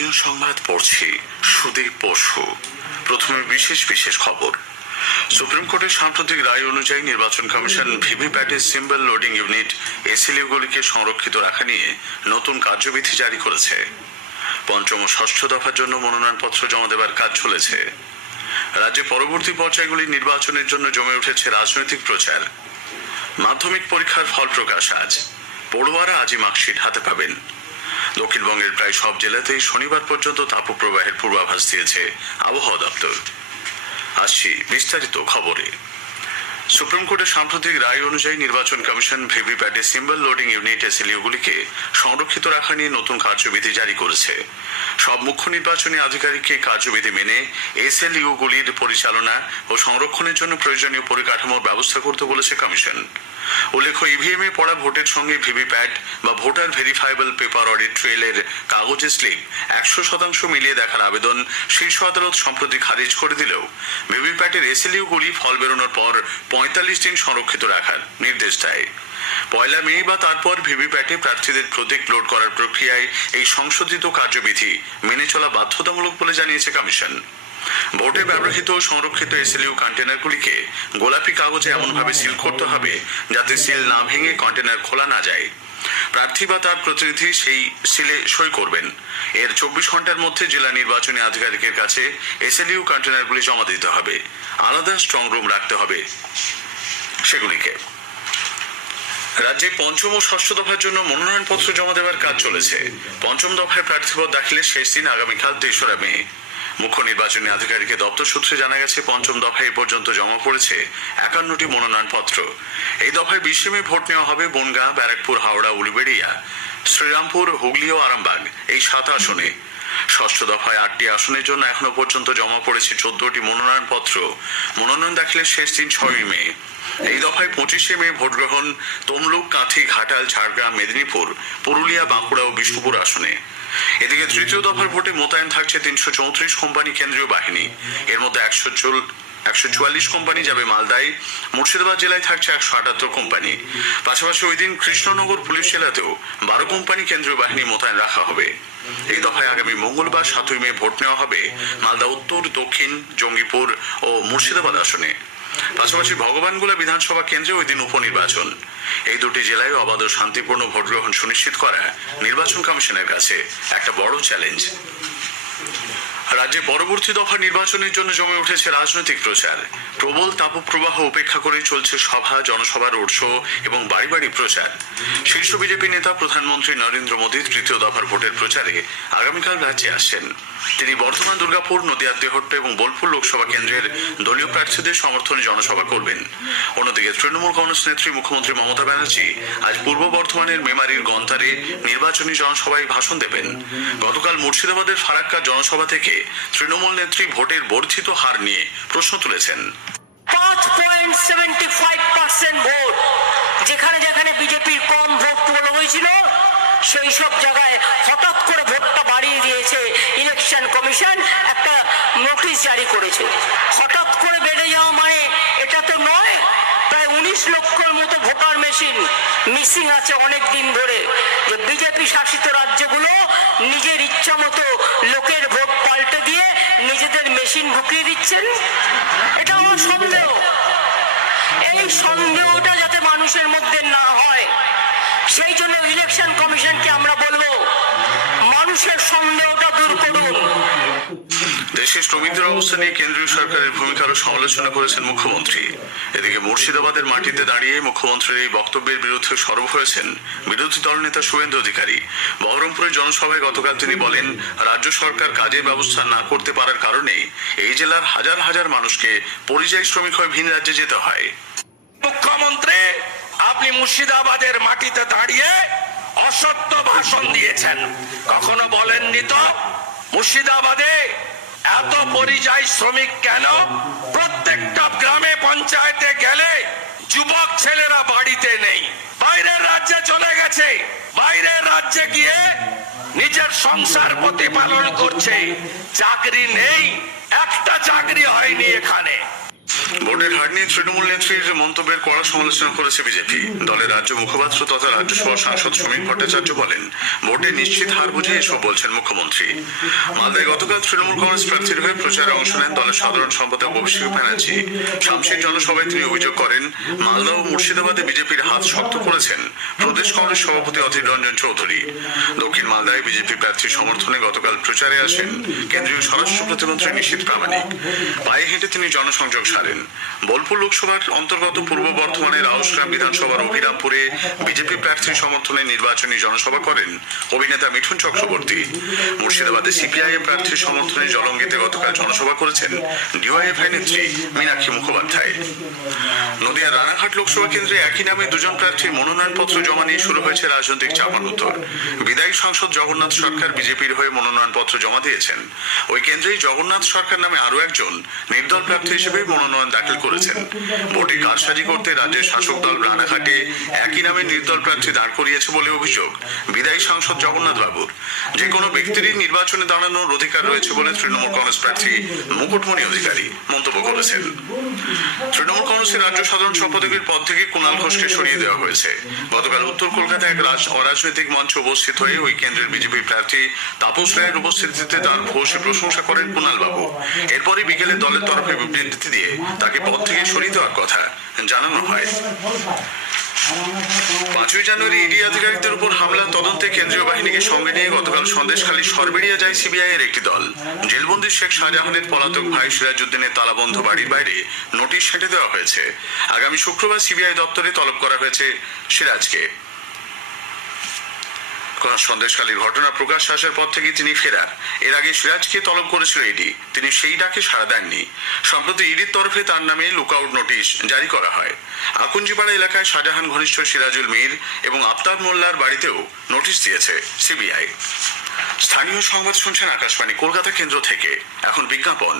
স্থানীয় সংবাদ পড়ছি সুদীপ বসু। প্রথমে বিশেষ খবর। সুপ্রিম কোর্টের সাম্প্রতিক রায় অনুযায়ী নির্বাচন কমিশন ভিভিপ্যাটের সিম্বল লোডিং ইউনিট এসএলইউগুলিকে সংরক্ষিত রাখা নিয়ে নতুন কার্যবিধি জারি করেছে। পঞ্চম ও ষষ্ঠ দফার জন্য মনোনয়নপত্র জমা দেবার কাজ চলেছে। রাজ্যে পরবর্তী পর্যায়গুলির নির্বাচনের জন্য জমে উঠেছে রাজনৈতিক প্রচার। মাধ্যমিক পরীক্ষার ফল প্রকাশ আজ। পড়ুয়ারা আজই মার্কশিট হাতে পাবেন। দক্ষিণবঙ্গের প্রায় সব জেলাতেই শনিবার পর্যন্ত তাপপ্রবাহের পূর্বাভাস দিয়েছে আবহাওয়া দপ্তর। আসছি বিস্তারিত খবরে। সুপ্রিম কোর্টের সাম্প্রতিক রায় অনুযায়ী নির্বাচন কমিশন ভিভিপ্যাটে সিম্বল লোডিং ইউনিট এসএলইউগুলিকে সংরক্ষিত রাখা নিয়ে নতুন কার্যবিধি জারি করেছে। সব মুখ্য নির্বাচনী আধিকারিককে কার্যবিধি মেনে এসএলইউগুলির পরিচালনা ও সংরক্ষণের জন্য প্রয়োজনীয় পরিকাঠামোর ব্যবস্থা করতে বলেছে কমিশন। উল্লেখ্য, ইভিএম এ পড়া ভোটের সঙ্গে ভিভিপ্যাট বা ভোটার ভেরিফাইবল পেপার অডিট ট্রেলের কাগজের স্লিপ 100% মিলিয়ে দেখার আবেদন শীর্ষ আদালত সম্প্রতি খারিজ করে দিলেও ভিভিপ্যাটের এসএলইউগুলি ফল বেরোনোর পর 45 দিন সংরক্ষিত রাখার নির্দেশ দেয়। 1 মে বা তারপর ভিভিপ্যাটে প্রার্থীদের প্রতীক লোড করার প্রক্রিয়ায় এই সংশোধিত কার্যবিধি মেনে চলা বাধ্যতামূলক বলে জানিয়েছে কমিশন। ভোটে ব্যবহৃত ও সংরক্ষিত এসএলইউ কন্টেনারগুলিকে গোলাপি কাগজে এমনভাবে সিল করতে হবে যাতে সিল না ভেঙে কন্টেনার খোলা না যায়। প্রার্থী বা তার প্রতিনিধি সেই সিলে সই করবেন। এর 24 ঘন্টার মধ্যে জেলা নির্বাচনী আধিকারিকের কাছে এসএলইউ কন্টেনারগুলি জমা দিতে হবে। আলাদা স্ট্রং রুম রাখতে হবে সেগুলিকে। রাজ্যে পঞ্চম ও ষষ্ঠ দফার জন্য মনোনয়নপত্র জমা দেওয়ার কাজ চলেছে। পঞ্চম দফায় প্রার্থীপদ দাখিলের শেষ দিন আগামীকাল 3রা মে। মুখ্য নির্বাচনী আধিকারিকের দপ্তর সূত্রে জানা গেছে, পঞ্চম দফায় এ পর্যন্ত জমা পড়েছে 51টি মনোনয়নপত্র। এই দফায় 20 মে ভোট নেওয়া হবে বনগাঁ, ব্যারাকপুর, হাওড়া, উলুবেড়িয়া, শ্রীরামপুর, হুগলি ও আরামবাগ এই 7 আসনে। ষষ্ঠ দফায় 8টি আসনের জন্য এখনো পর্যন্ত জমা পড়েছে 14টি মনোনয়নপত্র। মনোনয়ন দাখিলের শেষ দিন 6 মে। এই দফায় 25 মে ভোট গ্রহণ তমলুক, কাঁথি, ঘাটাল, ঝাড়গ্রাম, মেদিনীপুর, পুরুলিয়া, বাঁকুড়া ও বিষ্ণুপুর আসনে। এদিকে তৃতীয় দফার ভোটে মোতায়েন থাকছে 334 কোম্পানি কেন্দ্রীয় বাহিনী। এর মধ্যে 144 কোম্পানি যাবে মালদায়। মুর্শিদাবাদ জেলায় থাকছে 178 কোম্পানি। পাশাপাশি ওই দিন কৃষ্ণনগর পুলিশ জেলাতেও 12 কোম্পানি কেন্দ্রীয় বাহিনী মোতায়েন রাখা হবে। এই দফায় আগামী মঙ্গলবার 7 মে ভোট নেওয়া হবে মালদা উত্তর, দক্ষিণ, জঙ্গিপুর ও মুর্শিদাবাদ আসনে। পাশাপাশি ভগবানগোলা বিধানসভা কেন্দ্রে ওই দিন উপনির্বাচন। এই দুটি জেলায় অবাধ ও শান্তিপূর্ণ ভোট গ্রহণ সুনিশ্চিত করা নির্বাচন কমিশনের কাছে একটা বড় চ্যালেঞ্জ। রাজ্যে পরবর্তী দফা নির্বাচনের জন্য জমে উঠেছে রাজনৈতিক প্রচার। প্রবল তাপপ্রবাহ উপেক্ষা করে চলছে সভা, জনসভা, রোড শো এবং বাড়ি বাড়ি প্রচার। শীর্ষ বিজেপি নেতা প্রধানমন্ত্রী নরেন্দ্র মোদী তৃতীয় দফার ভোটের প্রচারে আগামীকাল রাজ্যে আসছেন। তিনি বর্ধমান, দুর্গাপুর, নদিয়ার দেহট্ট এবং বোলপুর লোকসভা কেন্দ্রের দলীয় প্রার্থীদের সমর্থনে জনসভা করবেন। অন্যদিকে তৃণমূল কংগ্রেস নেত্রী মুখ্যমন্ত্রী মমতা ব্যানার্জি আজ পূর্ব বর্ধমানের মেমারির গন্তারে নির্বাচনী জনসভায় ভাষণ দেবেন। গতকাল মুর্শিদাবাদের ফারাক্কা জনসভা থেকে তৃণমূল নেত্রী ভোটের বর্ধিত হার নিয়ে প্রশ্ন তুলেছেন। 5.75% ভোট, যেখানে যেখানে বিজেপির কম ভোট বলা হয়েছিল সেই সব জায়গায় হঠাৎ করে ভোটটা বাড়িয়ে দিয়েছে ইলেকশন কমিশন। একটা নোটিশ জারি করেছে। হঠাৎ করে বেড়ে যাওয়া মানে এটা তো নয়। প্রায় 19 লক্ষের মতো ভোটার মেশিন মিসিং আছে অনেক দিন ধরে। যে বিজেপি শাসিত রাজ্যগুলো নিজের ইচ্ছা মতো লোকের ভোট পাল্টে দিয়ে নিজেদের মেশিন ঢুকিয়ে দিচ্ছেন, এটা আমার সন্দেহ। এই সন্দেহটা যাতে মানুষের মধ্যে না হয় সেই জন্য ইলেকশন কমিশনকে আমরা বলবো, মানুষের সন্দেহটা দূর করুন। দেশের শ্রমিকদের অবস্থা নিয়ে কেন্দ্রীয় সরকারের ভূমিকারও সমালোচনা করেছেন মুখ্যমন্ত্রী। এদিকে মুর্শিদাবাদের মাটিতে দাঁড়িয়ে মুখ্যমন্ত্রীর এই বক্তব্যের বিরুদ্ধে সরব হয়েছেন বিরোধী দলনেতা শুভেন্দু অধিকারী। বহরমপুরের জনসভায় গতকাল তিনি বলেন, রাজ্য সরকার কাজের ব্যবস্থা না করতে পারার কারণেই এই জেলার হাজার হাজার মানুষকে পরিযায়ী শ্রমিক হয়ে ভিন রাজ্যে যেতে হয়। মুখ্যমন্ত্রী, আপনি মুর্শিদাবাদের মাটিতে দাঁড়িয়ে অসত্য ভাষণ দিয়েছেন। কখনো বলেননি তো মুর্শিদাবাদে এত পরিযায়ী শ্রমিক কেন? প্রত্যেকটা গ্রামে পঞ্চায়েতে গেলে যুবক ছেলেরা বাড়িতে নেই, বাইরের রাজ্যে চলে গেছে। বাইরের রাজ্যে গিয়ে নিজের সংসার প্রতিপালন করছে। চাকরি নেই, একটা চাকরি হয়নি এখানে। ভোটের হার নিয়ে তৃণমূল নেত্রীর মন্তব্যের কড়া সমালোচনা করেছে বিজেপি। দলের রাজ্য মুখপাত্র তথা রাজ্যসভা সাংসদ সমীর ভট্টাচার্য বলেন, ভোটে নিশ্চিত হার বুঝে এসব বলছেন মুখ্যমন্ত্রী। মালদায় গতকাল তৃণমূল কংগ্রেস প্রার্থীর হয়ে প্রচারে অংশ নেন দলের সাধারণ সম্পাদক অভিষেক ব্যানার্জি। শামশির জনসভায় তিনি অভিযোগ করেন, মালদা ও মুর্শিদাবাদে বিজেপির হাত শক্ত করেছেন প্রদেশ কংগ্রেস সভাপতি অধীর রঞ্জন চৌধুরী। দক্ষিণ মালদায় বিজেপি প্রার্থীর সমর্থনে গতকাল প্রচারে আসেন কেন্দ্রীয় স্বরাষ্ট্র প্রতিমন্ত্রী নিশীথ প্রামাণিক। পায়ে হেঁটে তিনি জনসংযোগ সারেন। বোলপুর লোকসভার অন্তর্গত পূর্ব বর্ধমানের আউশগ্রাম বিধানসভার অভিরামপুরে বিজেপি প্রার্থীর সমর্থনে নির্বাচনী জনসভা করেন অভিনেতা মিঠুন চক্রবর্তী। মুর্শিদাবাদে সিপিআইএম প্রার্থীর সমর্থনে জলঙ্গিতে গতকাল জনসভা করেছেন ডিওয়াইএফআই নেত্রী মীনাক্ষী মুখোপাধ্যায়। নদিয়ার রানাঘাট লোকসভা কেন্দ্রে একই নামে দুজন প্রার্থীর মনোনয়নপত্র জমা নিয়ে শুরু হয়েছে রাজনৈতিক চাপানোত্তর। বিদায়ী সাংসদ জগন্নাথ সরকার বিজেপির হয়ে মনোনয়নপত্র জমা দিয়েছেন। ওই কেন্দ্রেই জগন্নাথ সরকার নামে আরো একজন নির্দল প্রার্থী হিসেবে মনোনয়ন দাখিল করেছেন। ভোটে কারসাজি করতে রাজ্যের শাসক দল রানাঘাটে একই নামে নির্দল প্রার্থী দাঁড় করিয়েছে বলে অভিযোগ বিদায়ী সাংসদ জগন্নাথ বাবুর। যে কোনো ব্যক্তিরই নির্বাচনে দাঁড়ানোর অধিকার রয়েছে বলে তৃণমূল কংগ্রেস প্রার্থী মুকুটমণি অধিকারী মন্তব্য করেছেন। তৃণমূল কংগ্রেসের রাজ্য সাধারণ সম্পাদকের পদ থেকে কুণাল ঘোষকে সরিয়ে দেওয়া হয়েছে। গতকাল উত্তর কলকাতায় এক অরাজনৈতিক মঞ্চে উপস্থিত হয়ে ওই কেন্দ্রের বিজেপি প্রার্থী তাপস রায়ের উপস্থিতিতে তার ভূয়সী প্রশংসা করেন কুণাল বাবু। এরপরই বিকেলে দলের তরফে বিবৃতি দিয়ে তাকে পদ থেকে সরিয়ে দেওয়ার কথা জানানো হয়। 5ই জানুয়ারি ইডি আধিকারিকদের উপর হামলা তদন্তে কেন্দ্রীয় বাহিনীকে সঙ্গে নিয়ে গতকাল সন্দেশখালী সরবেরিয়া যায় সিবিআই এর একটি দল। জেলবন্দি শেখ শাহজাহানের পলাতক ভাই সিরাজউদ্দিনের তালাবন্ধ বাড়ির বাইরে নোটিশ হেঁটে দেওয়া হয়েছে। আগামী শুক্রবার সিবিআই দপ্তরে তলব করা হয়েছে সিরাজকে। সন্দেশখালীর ঘটনা প্রকাশ আসার পর থেকে তিনি ফেরার। এর আগে সিরাজকে তলব করেছিল ইডি, তিনি সেই ডাকে সাড়া দেননি। সম্প্রতি ইডির তরফে তার নামে লুকআউট নোটিশ জারি করা হয়। আকুঞ্জিপাড়া এলাকায় শাহজাহান ঘনিষ্ঠ সিরাজুল মীর এবং আফতাব মোল্লার বাড়িতেও নোটিশ দিয়েছে সিবিআই। স্থানীয় সংবাদ শুনছেন আকাশবাণী কলকাতা কেন্দ্র থেকে। এখন বিজ্ঞাপন।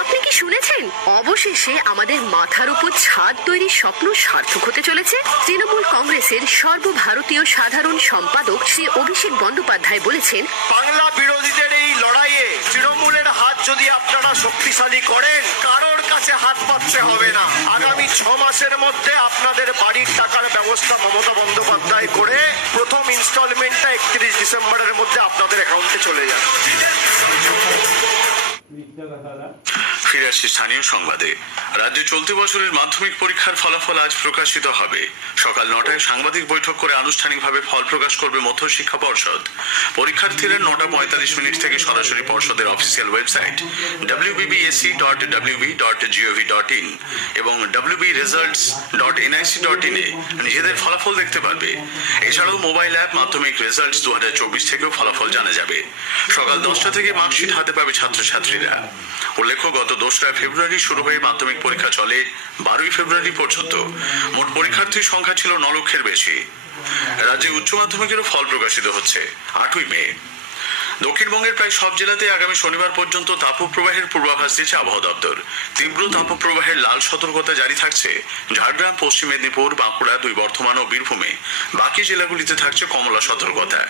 আপনি কি শুনেছেন? অবশেষে আমাদের মাথার উপর ছাদ তৈরির স্বপ্ন সার্থক হতে চলেছে। তৃণমূল কংগ্রেসের সর্বভারতীয় সাধারণ সম্পাদক শ্রী অভিষেক বন্দ্যোপাধ্যায় বলেছেন, বাংলা বিরোধীদের এই লড়াইয়ে তৃণমূলের হাত যদি আপনারা শক্তিশালী করেন, কারোর কাছে হাত পাততে হবে না। আগামী 6 মাসের মধ্যে আপনাদের বাড়ির টাকার ব্যবস্থা মমতা বন্দ্যোপাধ্যায় করে প্রথম ইনস্টলমেন্টটা 31 ডিসেম্বরের মধ্যে আপনাদের অ্যাকাউন্টে চলে যাবে। ফিরে আসছি স্থানীয় সংবাদে। রাজ্যে চলতি বছরের মাধ্যমিক পরীক্ষার ফলাফল আজ প্রকাশিত হবে। সকাল 9টায় সাংবাদিক বৈঠক করে আনুষ্ঠানিকভাবে ফল প্রকাশ করবে মধ্য শিক্ষা পর্ষদ। পরীক্ষার্থীরা 9:45 থেকে সরাসরি পর্ষদের অফিসিয়াল ওয়েবসাইট wbbsc.wb.gov.in এবং wbresults.nic.in এ নিজেদের ফলাফল দেখতে পারবে। এছাড়াও মোবাইল অ্যাপ মাধ্যমিক রেজাল্টস 2024 থেকেও ফলাফল জানা যাবে। সকাল 10টা থেকে মার্কশিট হাতে পাবে ছাত্রছাত্রীরা। উল্লেখ্য, গত 2রা ফেব্রুয়ারি শুরু হয়ে মাধ্যমিক পরীক্ষা চলে 12ই ফেব্রুয়ারি পর্যন্ত। মোট পরীক্ষার্থীর সংখ্যা ছিল 9 লক্ষের বেশি। রাজ্যে উচ্চ মাধ্যমিকেরও ফল প্রকাশিত হচ্ছে 8ই মে। দক্ষিণবঙ্গের প্রায় সব জেলাতে আগামী শনিবার পর্যন্ত তাপপ্রবাহের পূর্বাভাস দিয়েছে আবহাওয়া দপ্তর। তীব্র তাপপ্রবাহের লাল সতর্কতা জারি থাকছে ঝাড়গ্রাম, পশ্চিম মেদিনীপুর, বাঁকুড়া, 2 বর্ধমান ও বীরভূমে। বাকি জেলাগুলিতে থাকছে কমলা সতর্কতা।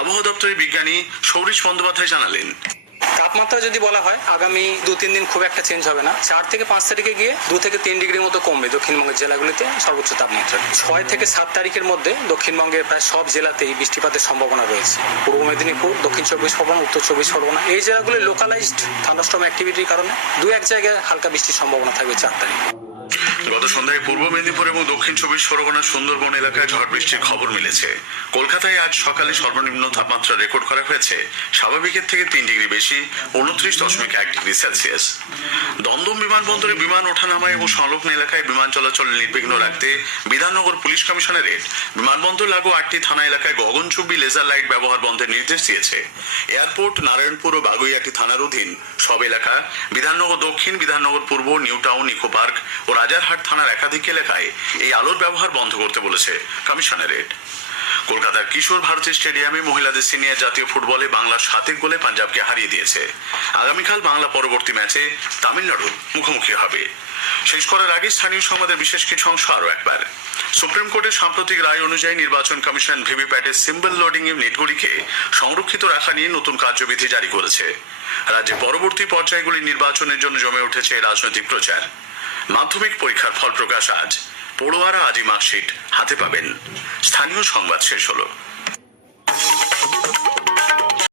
আবহাওয়া দপ্তরের বিজ্ঞানী সৌরিশ বন্দ্যোপাধ্যায় জানালেন, তাপমাত্রা যদি বলা হয় আগামী 2-3 দিন খুব একটা চেঞ্জ হবে না। 4 থেকে 5 তারিখে গিয়ে 2 থেকে 3 ডিগ্রির মতো কমবে দক্ষিণবঙ্গের জেলাগুলিতে সর্বোচ্চ তাপমাত্রা। 6 থেকে 7 তারিখের মধ্যে দক্ষিণবঙ্গের প্রায় সব জেলাতেই বৃষ্টিপাতের সম্ভাবনা রয়েছে। পূর্ব মেদিনীপুর, দক্ষিণ 24 পরগনা, উত্তর 24 পরগনা এই জেলাগুলি লোকালাইজড থান্ডারস্টর্ম অ্যাক্টিভিটির কারণে 2-1 জায়গায় হালকা বৃষ্টির সম্ভাবনা থাকবে 4 তারিখ। গত সন্ধ্যায় পূর্ব মেদিনীপুর এবং দক্ষিণ 24 পরগনার সুন্দরবন এলাকায় ঝড় বৃষ্টির খবর মিলেছে। কলকাতায় আজ সকালে সর্বনিম্ন তাপমাত্রা রেকর্ড করা হয়েছে স্বাভাবিকের থেকে 3 ডিগ্রি বেশি, 29.1 ডিগ্রি সেলসিয়াস। দমদম বিমানবন্দরে বিমান ওঠানামা এবং সংলগ্ন এলাকায় বিমান চলাচল নির্বিঘ্ন রাখতে বিধাননগর পুলিশ কমিশনারেট বিমানবন্দর লাগু 8টি থানা এলাকায় গগনচুম্বী লেজার লাইট ব্যবহার বন্ধের নির্দেশ দিয়েছে। এয়ারপোর্ট, নারায়ণপুর ও বাগুইআটি থানার অধীন সব এলাকা, বিধাননগর দক্ষিণ, বিধাননগর পূর্ব, নিউ টাউন, ইকো পার্ক ও রাজারহাট থানার একাধিক এলাকায় এই আলোর ব্যবহার বন্ধ করতে বলেছে কমিশনারেট। কলকাতার কিশোর ভারতী স্টেডিয়ামে মহিলাদের সিনিয়র জাতীয় ফুটবলে বাংলা 7 গোলে পাঞ্জাবকে হারিয়ে দিয়েছে। আগামীকাল বাংলা পরবর্তী ম্যাচে তামিলনাড়ুর মুখোমুখি হবে। শেষ করার আগে স্থানীয় সংবাদের বিশেষ কিছু অংশ আরো একবার। সুপ্রিম কোর্টের সাম্প্রতিক রায় অনুযায়ী নির্বাচন কমিশন ভিভিপ্যাটের সিম্বল লোডিং ইউনিটগুলিকে সংরক্ষিত রাখা নিয়ে নতুন কার্যবিধি জারি করেছে। রাজ্যে পরবর্তী পর্যায়গুলি নির্বাচনের জন্য জমে উঠেছে রাজনৈতিক প্রচার। মাধ্যমিক পরীক্ষার ফল প্রকাশ আজ। পড়ুয়ারা আজই মার্কশিট হাতে পাবেন। স্থানীয় সংবাদ শেষ হলো।